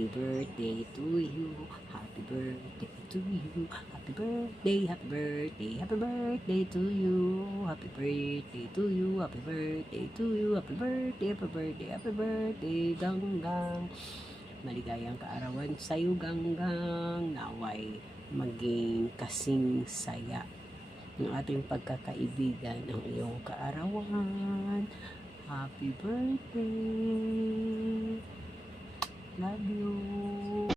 Happy birthday to you. Happy birthday to you. Happy birthday, happy birthday, happy birthday to you. Happy birthday to you. Happy birthday to you. Happy birthday, happy birthday, happy birthday, Ganggang. Maligayang kaarawan sa iyo, Ganggang. Naway maging kasing saya ng ating pagkakaibigan ang iyong kaarawan. Happy birthday. Love you.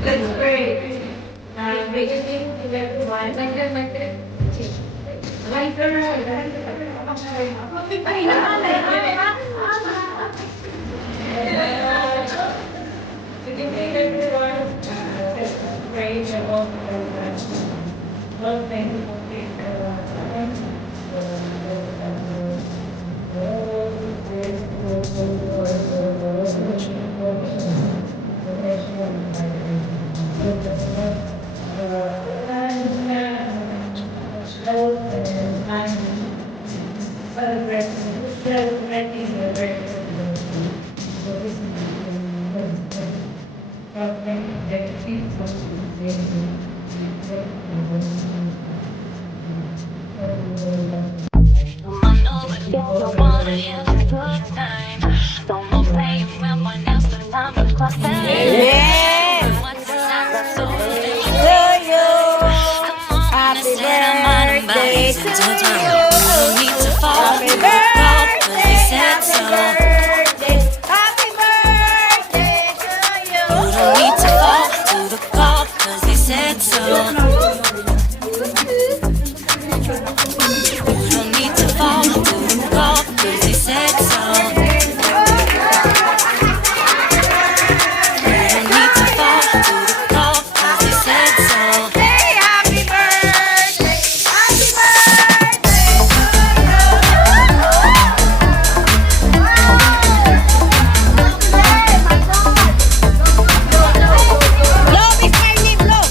That's great. Beginning to everyone. Good evening, everyone. Praise the Lord. Lord, thank you for being Yes! To you! Happy birthday to you! Happy birthday! Happy birthday! Happy birthday to you! Don't need to fall to the call, cause they said so. You don't need to fall to the call, cause they said so. You don't need to fall to the call, cause they said so. Hey, happy birthday! Happy birthday to you! Love is my name, love!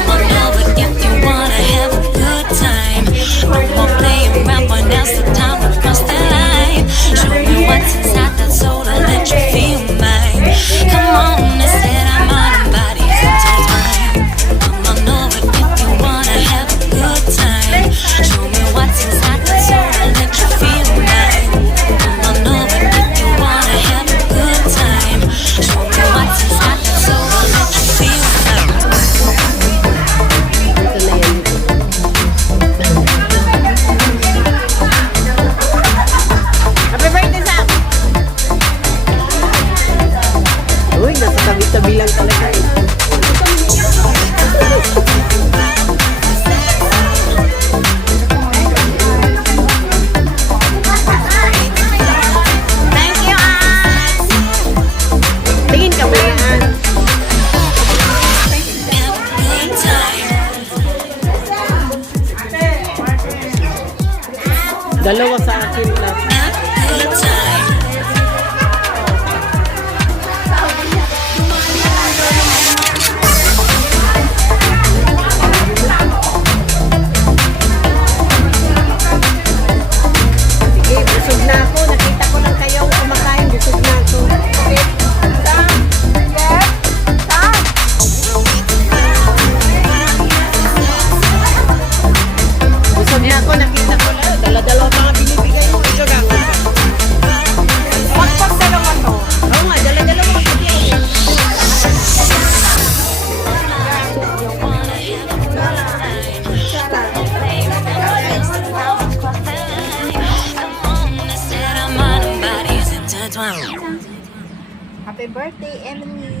I know, but if you wanna have a good time, no more playing around, but now's the time to cross the line. Show me what's inside that soul to let you feel mine. Come on, I said I'm on and bodies intertwined. I know, but if you wanna have a good time, show me what's inside that soul to let you feel mine. I know, but if you wanna have a good time, show me what's inside that soul to let you feel mine. Happy birthday, Sam! Uy, nasa tabi-tabi lang talaga. Thank you, Ann! Tingin ka muna, Ann. Have a good time. Dalawa sa akin na. Have a good time. Sige, busog na ako. Nakita ko lang kayo kumakain. Busog na ako. Sam! Yes? Sam! Busog na ako. Nakita ko lang. Dala-dalawa mga binibigay mo. Busog ako. Pagpag dalawa to. Oo nga, dala-dalawa ako. Happy birthday, Emily!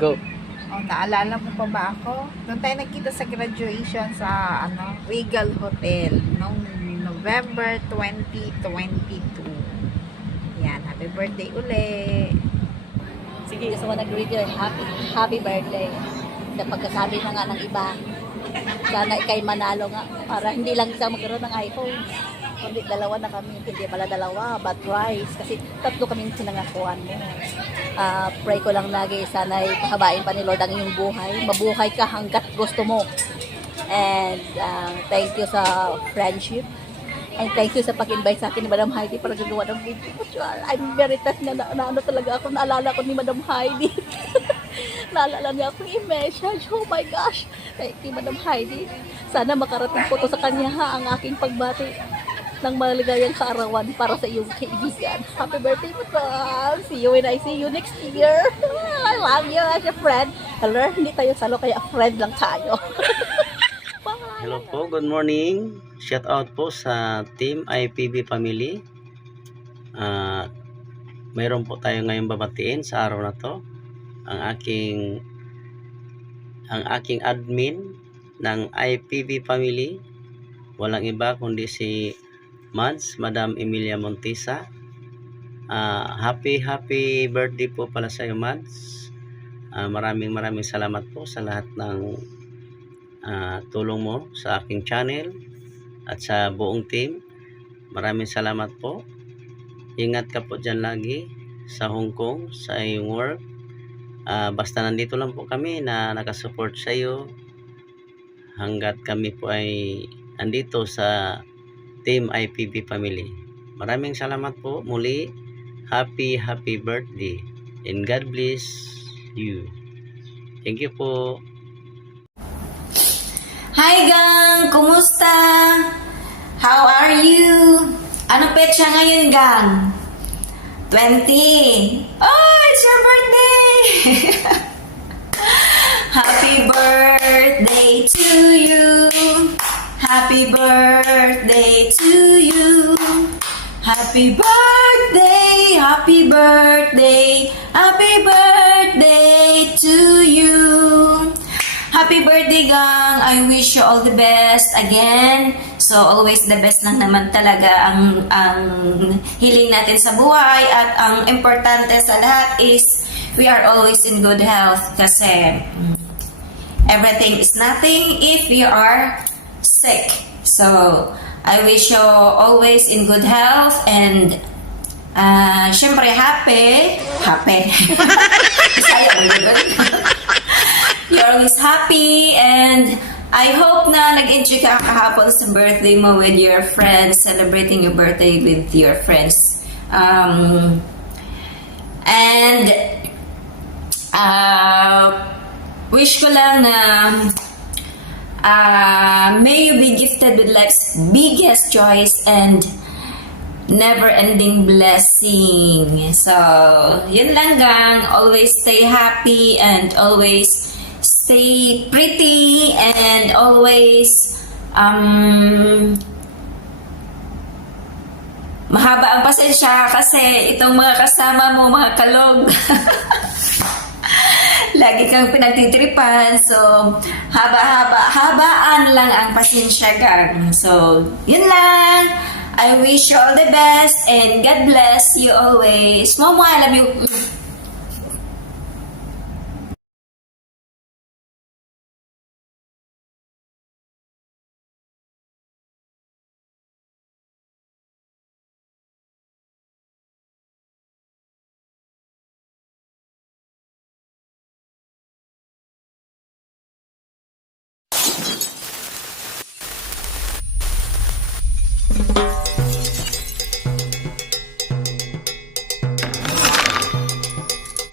Go. Oh, naalala mo pa ba ako? Doon tayo nagkita sa graduation sa Regal Hotel noong November 2022. Yan, happy birthday uli! Sige, gusto ko nag-read yun. Happy birthday. Sa pagkasabi na nga ng iba, sana ikay manalo nga para hindi lang isa magkaroon ng iPhone. Kundi dalawa na kami. Hindi pala dalawa, but twice. Kasi tatlo kaming sinangakuan mo. Pray ko lang lagi, sana ipahabain pa ni Lord ang iyong buhay. Mabuhay ka hanggat gusto mo. And thank you sa friendship. And thank you sa pag-invite sa akin ni Madam Heidi para gagawa ng video. I'm very touched na ano talaga ako. Naalala ko ni Madam Heidi. Naalala niya ako yung message. Oh my gosh. Thank you, Madam Heidi. Sana makarating po to sa kanya ha, ang aking pagbati ng maligayang kaarawan para sa iyong kaibigan. Happy birthday, Madam! See you when I see you next year. I love you as a friend. Hello, hindi tayo salo kaya friend lang tayo. Bye! Hello po, good morning. Shout out po sa Team IPB Family. Mayroon po tayo ngayong babatiin sa araw na to. Ang aking admin ng IPB Family, walang iba kundi si Mads, Madam Emilia Montisa. Happy birthday po pala sa iyo, Mads. Maraming salamat po sa lahat ng tulong mo sa aking channel at sa buong team. Maraming salamat po. Ingat ka po dyan lagi sa Hong Kong, sa iyong work. Basta nandito lang po kami na nakasupport sa iyo hanggat kami po ay andito sa Team IPB Family. Maraming salamat po muli. Happy birthday and God bless you. Thank you po. Hi gang! Kumusta? How are you? Ano petsa ngayon gang? 20. Oh, it's your birthday! Happy birthday to you. Happy birthday to you. Happy birthday, happy birthday, happy birthday to you. Happy birthday gang! I wish you all the best again. So always the best lang naman talaga ang hiling natin sa buhay, at ang importante sa lahat is we are always in good health kasi everything is nothing if we are sick. So I wish you always in good health and syempre happy. Sayang, diba? You're always happy, and I hope na nag-enjoy ka kahapon sa birthday mo with your friends, celebrating your birthday with your friends. Wish ko lang na may you be gifted with life's biggest joys and never-ending blessing. So, yun lang gang. Always stay happy and always stay pretty and always mahaba ang pasensya kasi itong mga kasama mo, mga kalog. Lagi kang pinagtitripan. So, habaan lang ang pasensya gang. So, yun lang. I wish you all the best and God bless you always. Mama, I love you.